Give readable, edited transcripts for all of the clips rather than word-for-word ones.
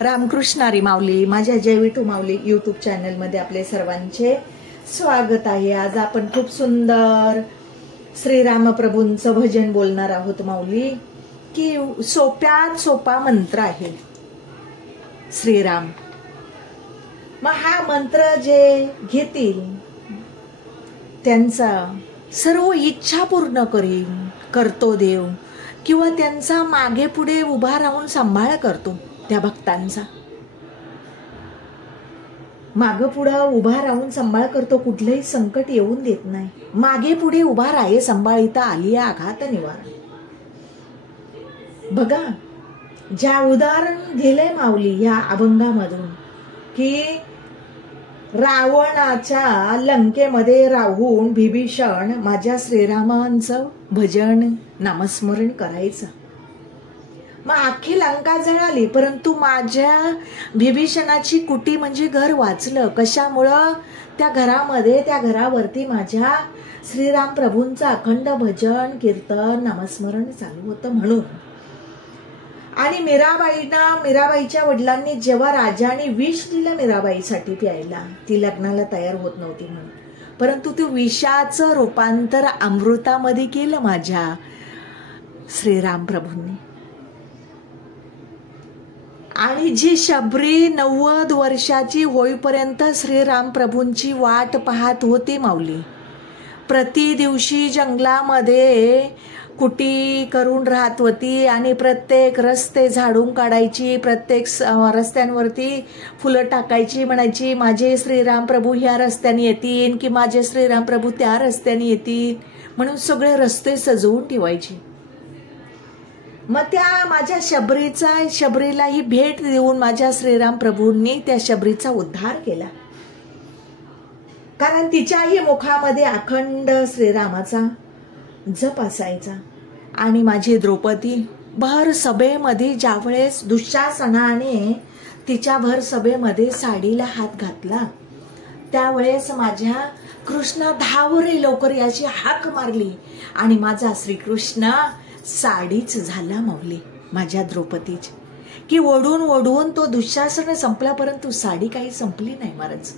रामकृष्ण हरी माऊली, माझ्या जय विठू माऊली यूट्यूब चॅनलमध्ये आपले सर्वांचे स्वागत आहे। आज आपण खूप सुंदर श्रीराम प्रभूंचं भजन बोलणार आहोत माऊली, की सोप्यात सोपा मंत्र आहे श्रीराम। मग हा मंत्र जे घेतील त्यांचा सर्व इच्छा पूर्ण करतो देव, किंवा त्यांचा मागे पुढे उभा राहून सांभाळ करतो। त्या भक्तांचा मागे पुढे उभा राहून सांभाळ करतो, कुठलेही संकट येऊन देत नाही। मागे पुढे उभा राहे सांभाळिता आलिया आघात निवारण। बघा, ज्या उदाहरण दिलंय माऊली या अभंगामधून, की रावणाच्या लंकेमध्ये राहून बिभीषण माझ्या श्रीरामांचं भजन नामस्मरण करायचं। मग अख्खी लंका जळाली, परंतु माझ्या बिभीषणाची कुटी म्हणजे घर वाचलं। कशामुळं? त्या घरामध्ये, त्या घरावरती माझ्या श्रीराम प्रभूंचं अखंड भजन कीर्तन नामस्मरण चालू होतं म्हणून। आणि मीराबाईच्या वडिलांनी जेव्हा राजाने विष दिलं मीराबाईसाठी प्यायला, ती लग्नाला तयार होत नव्हती म्हणून, परंतु ते विषाचं रूपांतर अमृतामध्ये केलं माझ्या श्रीराम प्रभूंनी। आणि जी शबरी 90 वर्षाची होईपर्यंत श्रीराम प्रभूंची वाट पाहत होती माऊली, प्रति दिवशी जंगलामध्ये कुटी करून राहत होती आणि प्रत्येक रस्ते झाडून काढायची, प्रत्येक रस्त्यांवरती फुलं टाकायची, म्हणायची माझे श्रीराम प्रभू ह्या रस्त्याने येतील, की माझे श्रीराम प्रभू त्या रस्त्याने येतील, म्हणून सगळे रस्ते सजवून ठेवायचे। मग त्या माझ्या शबरीला ही भेट देऊन माझ्या श्रीराम प्रभूंनी त्या शबरीचा उद्धार केला, कारण तिच्याही मुखामध्ये अखंड श्रीरामाचा जप असायचा। आणि माझी द्रौपदी भर सभेमध्ये ज्यावेळेस दुःशासनाने तिच्या भर सभेमध्ये साडीला हात घातला, त्यावेळेस माझ्या कृष्ण धावरे लवकर याची हाक मारली आणि माझा श्रीकृष्ण साडीच झाला माऊली माझ्या द्रौपदीची, की ओढून ओढून तो दुःशासन संपला, परंतु साडी काही संपली नाही महाराज।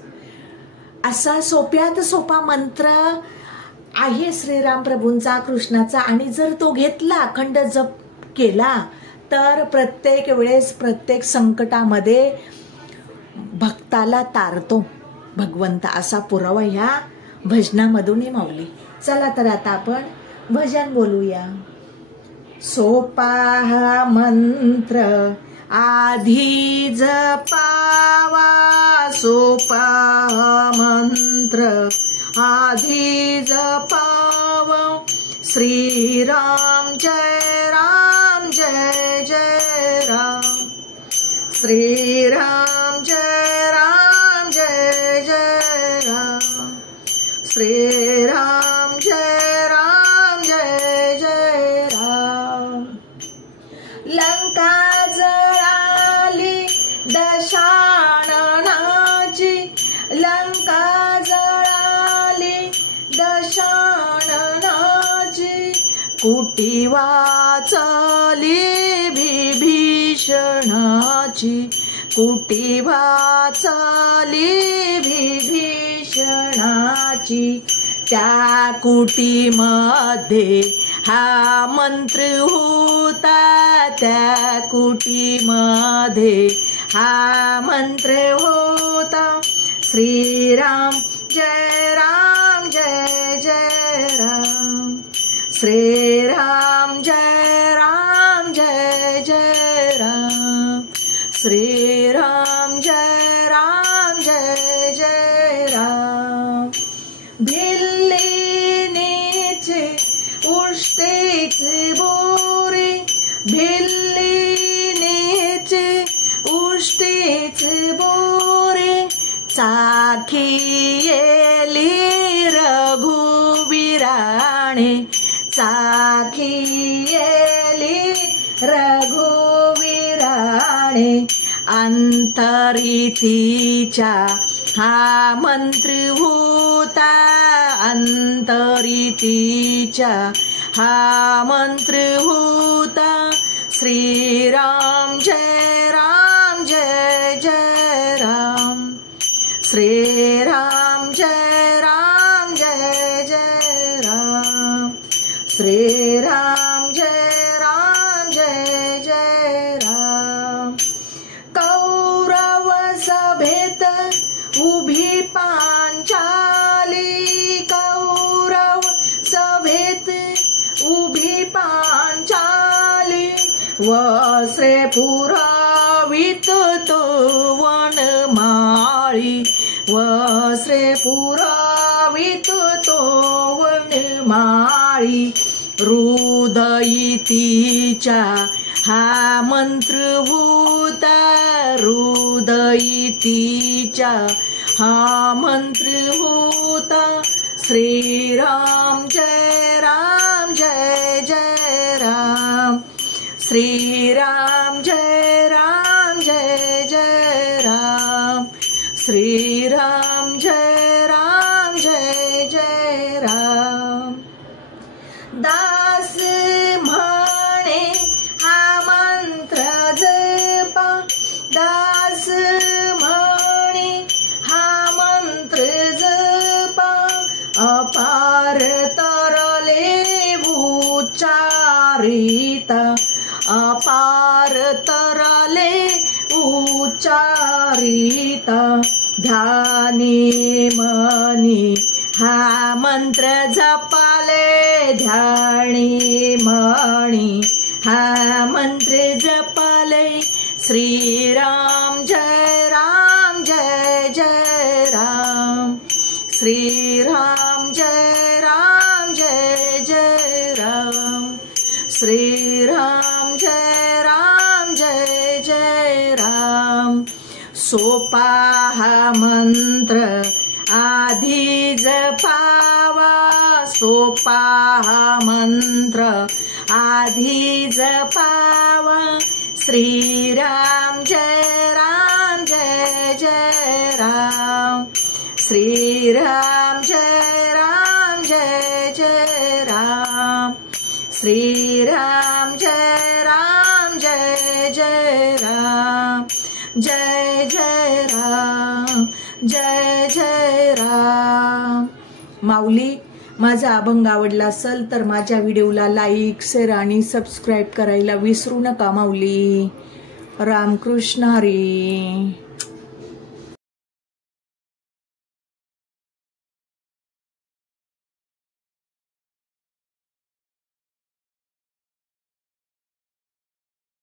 असा सोप्यात सोपा मंत्र आहे श्रीराम प्रभूंचा, कृष्णाचा। आणि जर तो घेतला, अखंड जप केला, तर प्रत्येक वेळेस प्रत्येक संकटामध्ये भक्ताला तारतो भगवंत, असा पुरावा ह्या भजनामधून माऊली। चला तर आता आपण भजन बोलूया। सोपा हा मंत्र आधी जपावा, सोपा मंत्र आधी जपावा, श्रीराम जय राम जय जय राम, श्रीराम जय राम जय जय राम, श्रीराम जय राम जय जय राम। लंका जळाली दशाननाची, लंका जळाली दशाननाची, कुटी वाचली बिभीषणाची, कुटी वाचली बिभीषणाची। त्या कुटीमध्ये हा मंत्र होता, त्या कुटीमध्ये हा मंत्र होता, श्रीराम जय राम जय जय राम, श्रीराम जय राम जय जय राम, श्रीराम जय राम जय जय राम। भिल्लीनेचे उष्टेच बोरे, भिल्लीनेचे उष्टेच बोरे, चाखियेली रघुवीराणे, चाखियेली रघुवीराणे। अंतरितीच्या हा मंत्र होता, अंतरितीच्या हा मंत्र होता, श्रीराम जय राम जय श्रीराम जय राम जय जय राम श्रीराम जय राम जय जय राम कौरव सभेत उभी पांचाली कौरव सभेत उभी पांचाली वस्त्रे पुरावित तो वनमाळी वस्त्रे पुरावित तो वनमाळी हृदयी तिच्या हा मंत्र होता हृदयी तिच्या हा मंत्र होता श्रीराम जय राम जय जय राम श्रीराम जय राम जय जय राम श्रीराम जय राम जय जय राम दास म्हणे हा मंत्र जपा दास म्हणे हा मंत्र जपा अपार तरले उच्चारिता अपार तरले उच्चारिता ध्यानी मनी हा मंत्र जपाले ध्यानी मणी हा मंत्र जपाले श्रीराम जय राम जय जय राम श्रीराम जय राम जय जय राम श्रीराम जय राम जय जय राम सोपा हा मंत्र आधी जपावा सोपा हा मंत्र आधी जपावा श्रीराम जय राम जय जय राम श्रीराम जय राम जय जय राम श्रीराम जय राम जय जय राम जय जय राम जय जय राम माऊली माझा अभंग आवडला असेल तर माझ्या व्हिडिओला लाईक शेअर आणि सबस्क्राईब करायला विसरू नका माऊली रामकृष्ण हरी